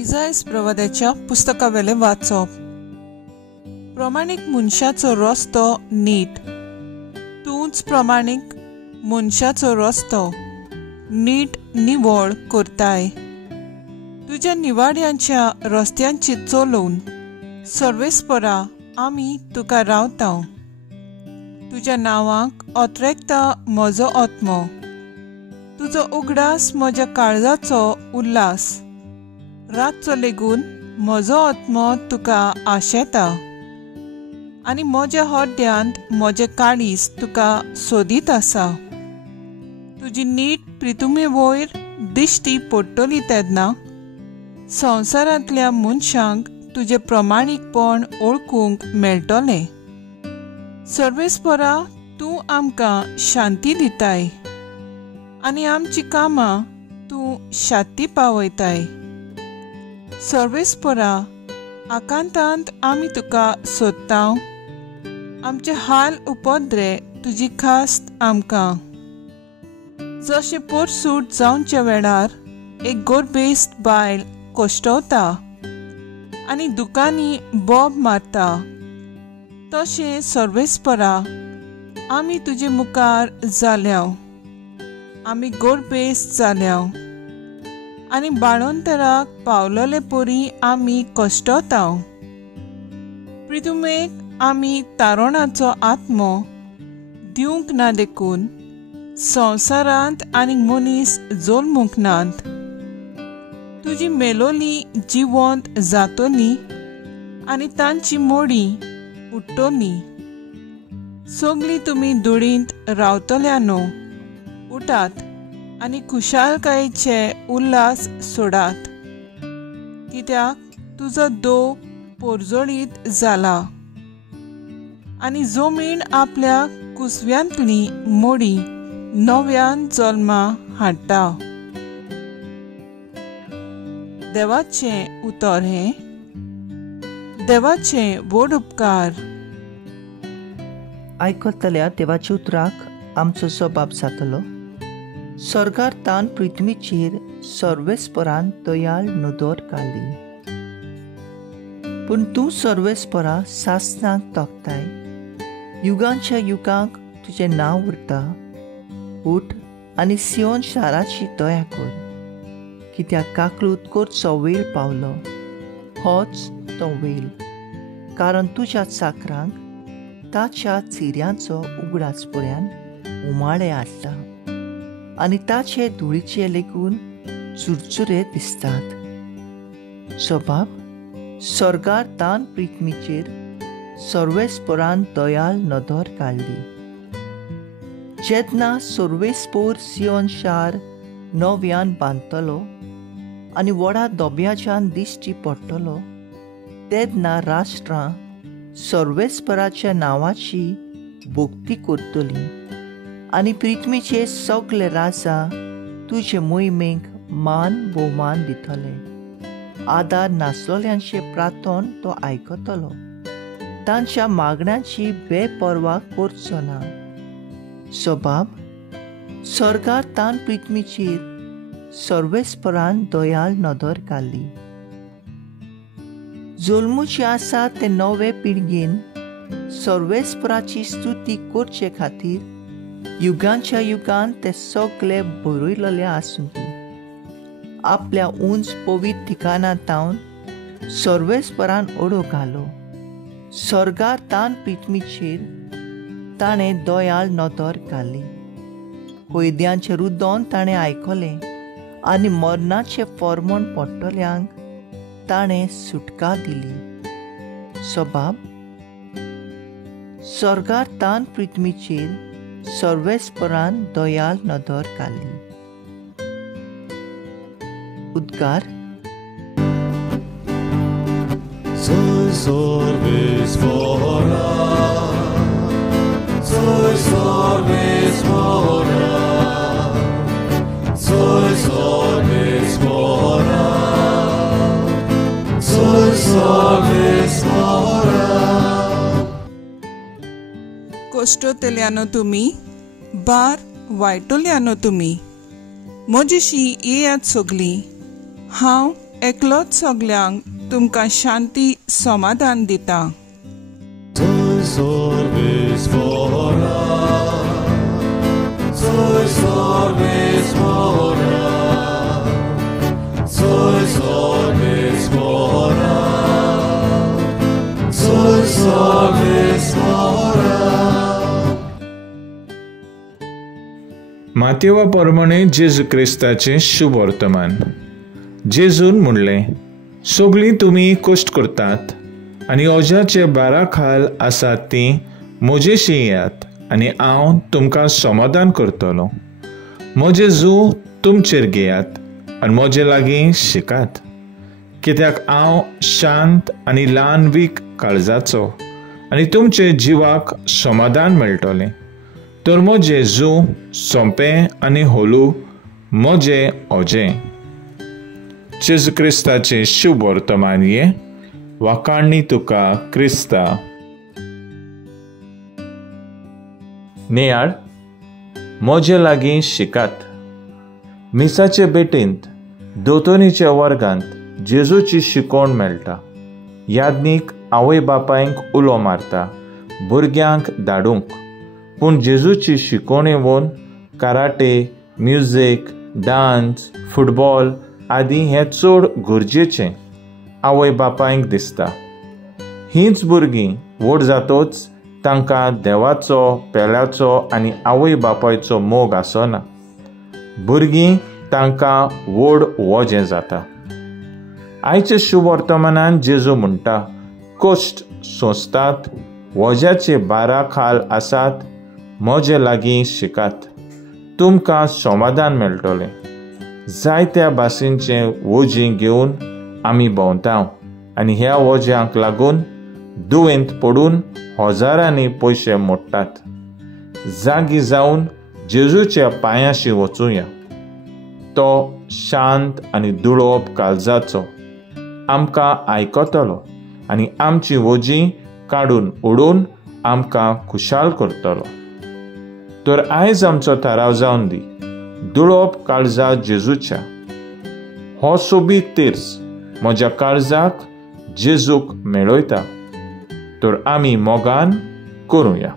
इसायास प्रवाद्याच्या पुस्तकावेले वाचप. प्रमाणीक मनशाचो रस्तो नीट. तूंच प्रमाणीक मनशाचो रस्तो नीट निवळ करताय. तुज्या निवाड्यांच्या रस्त्यांची चलून सर्वेस्परा आमी तुका रावता. तुज्या नांवाक ओतरेकता म्हजो आत्मो. तुजो उगडास म्हज्या काळजाचो उल्हास. रातचो लेगून म्हजो आत्मो तुका आशेता आनी म्हज्या हड्ड्यांत म्हजें काळीज तुका सोदीत आसा. तुजी नीट प्रितुमे वयर दिश्टी पडटली तेन्ना संवसारांतल्या मनशांक तुजें प्रमाणीकपण ओळखूंक मेळटलें. सर्वेस्परा तूं आमकां शांती दिताय आनी आमची कामां तूं शांती पावयताय. सर्वेस्परा आकांतांत आमी तुका सोदता. आमचे हाल उपद्रे तुजी खास्त आमकां. जशें पोरसूट जावच्या वेळार एक गोरबेस्त बायल कोश्टवता आनी दुकानी बोब मारता, तशें सर्वेस्परा आमी तुजे मुखार जाल्याव. आमी गोरबेस्त जाल्याव आनी बाळोंतराक पावलोले परी आमी कोश्टवता. प्रितुमेक आमी तारोणाचो आत्मो दिवंक ना देखून संवसारांत आनी मनीस जल्मूंक नात. तुजी मेलोली जिवंत जातोली आनी तांची मोडी उठ्ठोली. सगळीं तुमी धुळींत रावतल्यानो. उठात आनी खुशालकायेचे उल्हास सोडात, कित्याक तुजो दोव पोरजोळीत जाला आनी जमीन आपल्या कुसव्यांतली मोडी नव्यान जल्मा हाडटा. देवाचें उतर हें. देवाचें व्हड उपकार. आयकतल्या देवाच्या उतराक आमचो जबाब जातलो. स्वर्गार तान पृथ्वीचेर सर्वेस्परान दयाळ नदर घाली. पूण तूं सर्वेस्परा सासणाक तोखताय. युगांच्या युगांक तुजें नांव उरता. उठ आनी सियोन शाराची दया कर, कित्याक काकलूत करचो वेळ पावलो. होच तो वेळ, कारण तुज्या चाकरांक ताच्या चिऱ्यांचो उगडास पर्यान उमाळे आसता आनी ताचे धुळीचे लेगून चुरचुरे दिसतात. जबाब. स्वर्गार तान पृथ्वीचेर सर्वेस्परान दयाळ नदर काडली. जेन्ना सर्वेस्पोर सियोन शार नव्यान बांदतलो आनी व्हडा दोब्याच्यान दिश्टी पडटलो, तेन्ना राष्ट्रां सर्वेस्पराच्या नांवाची भोक्ती करतलीं आनी पृथ्वीचे सगळे राजा तुजे मोहिमेक मान भोवमान दितले. आदार नासलोल्यांचे प्रार्थन तो आयकतलो. तांच्या मागण्यांची बेपर्वा करचो ना. जबाब. स्वर्गार तान पृथ्वीचेर सर्वेस्परान दयाळ नदर घाली. जल्मूचे आसा ते नवे पिळगेन सर्वेस्पराची स्तुती करचे खातीर युगांच्या युगांत ते सगळे बरयलेले आसूं दी. आपल्या उंच पवित्र ठिकाणांतावन सर्वेस्परान ओडो घालो. स्वर्गार तान पृथ्वीचेर ताणें दयाळ नदर घाली. कैद्यांचें रुदन ताणें आयकलें आनी मरणाचें फर्मण पडटल्यांक ताणें सुटका दिली. जबाब. स्वर्गार तान पृथ्वीचेर सर्वेस्परान दयाळ नदर घाली. उद्गार. Soy सर्वेस्परा, soy सर्वेस्परा, soy सर्वेस्परा, soy सर्वेस्परा. कोश्टोतल्यानो तुमी, बार वायटोल्यानो तुमी, म्हजीशी येयात सगलीं. हांव एकलोच सगल्यांक तुमकां शांती समाधान दिता. Sois orbis fora, sois orbis fora, sois orbis fora, sois orbis fora. मातेवा प्रमाणे जेजू क्रिस्ताचे शुभ वर्तमान. जेजून म्हणलें, सगळीं तुमी कश्ट करतात आनी ओजाचे बारा खाल आसात ती म्हजेशी येयात आनी हांव तुमकां समाधान करतलो. म्हजे जू तुमचेर घेयात आनी म्हजे लागीं शिकात, कित्याक हांव शांत आनी ल्हानवीक काळजाचो आनी तुमचे जिवाक समाधान मेळटलें. तर म्हजे जू सोंपें आनी होलू म्हजें ओजें. जेजू क्रिस्ताचे शुभ वर्तमान ये वाकाणणी तुका क्रिस्ता. नेयाळ, म्हजे लागीं शिकात. मिसाचे बेटींत दोतोनीच्या वर्गांत जेजूची शिकोवण मेळटा. याज्ञीक आवय बापायंक उलो मारता भुरग्यांक धाडूंक, पूण जेजूची शिकोवणी वोन कराटे, म्युझिक, डान्स, फुटबॉल आदी हें चड गरजेचें आवय बापायंक दिसता. हींच भुरगीं व्हड जातोच तांकां देवाचो, पेल्याचो आनी आवय बापायचो मोग आसना. भुरगीं तांकां व्हड वजें जाता. आयच्या शुभ वर्तमानान जेजू म्हणटा, कश्ट सोंसतात, वज्याचे बारा खाल आसात, म्हजे लागीं शिकात, तुमकां समाधान मेळटलें. जायत्या भाशेंचें वजीं घेवन आमी भोंवताव आनी ह्या वज्यांक लागून दुयेंत पडून हजारांनी पयशे मोडटात. जागी जावन जेजूच्या पांयाशी वचूया. तो शांत आनी दुळोप काळजाचो आमकां आयकतलो आनी आमची वजीं काडून उडोवन आमकां खुशाल करतलो. तर आयज आमचो थाराव जावन दी, दुळोप काळजा जेजूच्या. हो सोबीत तिर्स म्हज्या काळजाक जेजूक मेळयता. तर आमी मोगान करुया.